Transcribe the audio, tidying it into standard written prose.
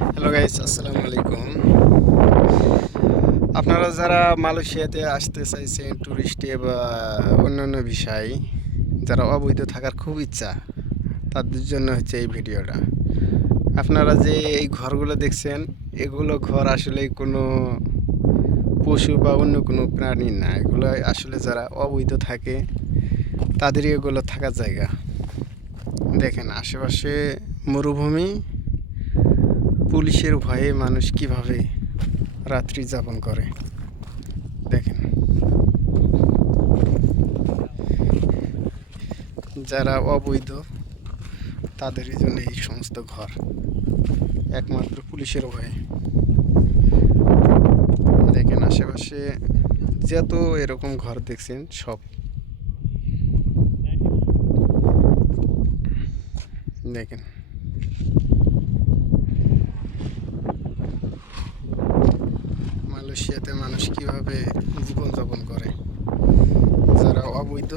Hello guys, আসসালামু আলাইকুম। আপনারা যারা মালয়েশিয়াতে আসতে চাইছেন ট্যুরিস্টে বা অন্যান্য বিষয়, যারা অবৈধ থাকার খুব ইচ্ছা, তাদের জন্য হচ্ছে এই ভিডিওটা। আপনারা যে এই ঘরগুলো দেখছেন, এগুলো ঘর আসলে কোনো পশু বা অন্য কোনো প্রাণী না। এগুলো আসলে যারা অবৈধ থাকে তাদেরই এগুলো থাকার জায়গা। দেখেন আশেপাশে মরুভূমি, পুলিশের ভয়ে মানুষ কিভাবে রাত্রি যাপন করে দেখেন। যারা অবৈধ তাদেরই জন্য এই সমস্ত ঘর, একমাত্র পুলিশের ভয়ে। দেখেন আশেপাশে যত এরকম ঘর দেখছেন সব দেখেন। মালয়েশিয়াতে মানুষ কিভাবে জীবনযাপন করে, যারা অবৈধ